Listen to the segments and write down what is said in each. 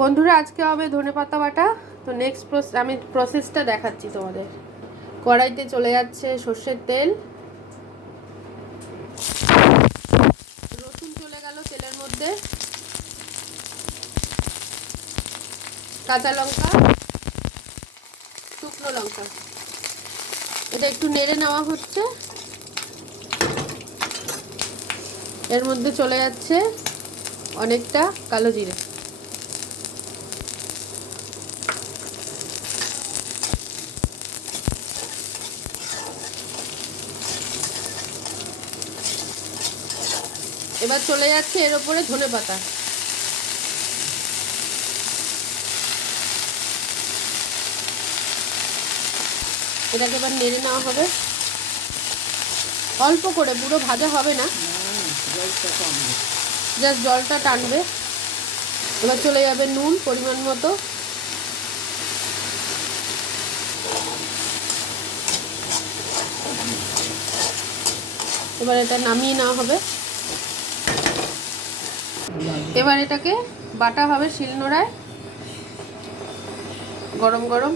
বন্ধুরা আজকে হবে ধনেপাতা বাটা। তো নেক্সট আমি প্রসেসটা দেখাচ্ছি তোমাদের। কড়াইতে চলে যাচ্ছে সর্ষের তেল, রসুন চলে গেল তেলের মধ্যে, কাঁচা লঙ্কা, শুকনো লঙ্কা, এটা একটু নেড়ে নেওয়া হচ্ছে। এর মধ্যে চলে যাচ্ছে অনেকটা কালো জিরে। এবার চলে যাচ্ছে এর উপরে ধনেপাতা। এটাকে এবার নেড়ে নেওয়া হবে অল্প করে, পুরো ভাজা হবে না, জাস্ট জলটা টানবে। এবার চলে যাবে নুন পরিমাণ মতো, এবার এটা নামিয়ে নেওয়া হবে। এবার এটাকে বাটা হবে শিলনোড়ায়, গরম গরম।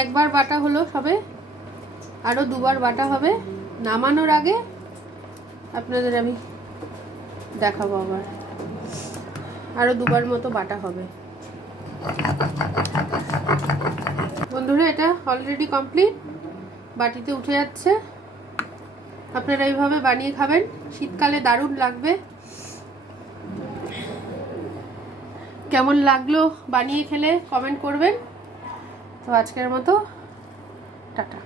একবার বাটা হলো সবে, আরও দুবার বাটা হবে। নামানোর আগে আপনাদের আমি দেখাবো, আবার আরও দুবার মতো বাটা হবে। বন্ধুরা এটা অলরেডি কমপ্লিট, বাটিতে উঠে যাচ্ছে। আপনারা এইভাবে বানিয়ে খাবেন, শীতকালে দারুণ লাগবে। কেমন লাগলো বানিয়ে খেলে কমেন্ট করবেন। তো আজকের মতো টাটা।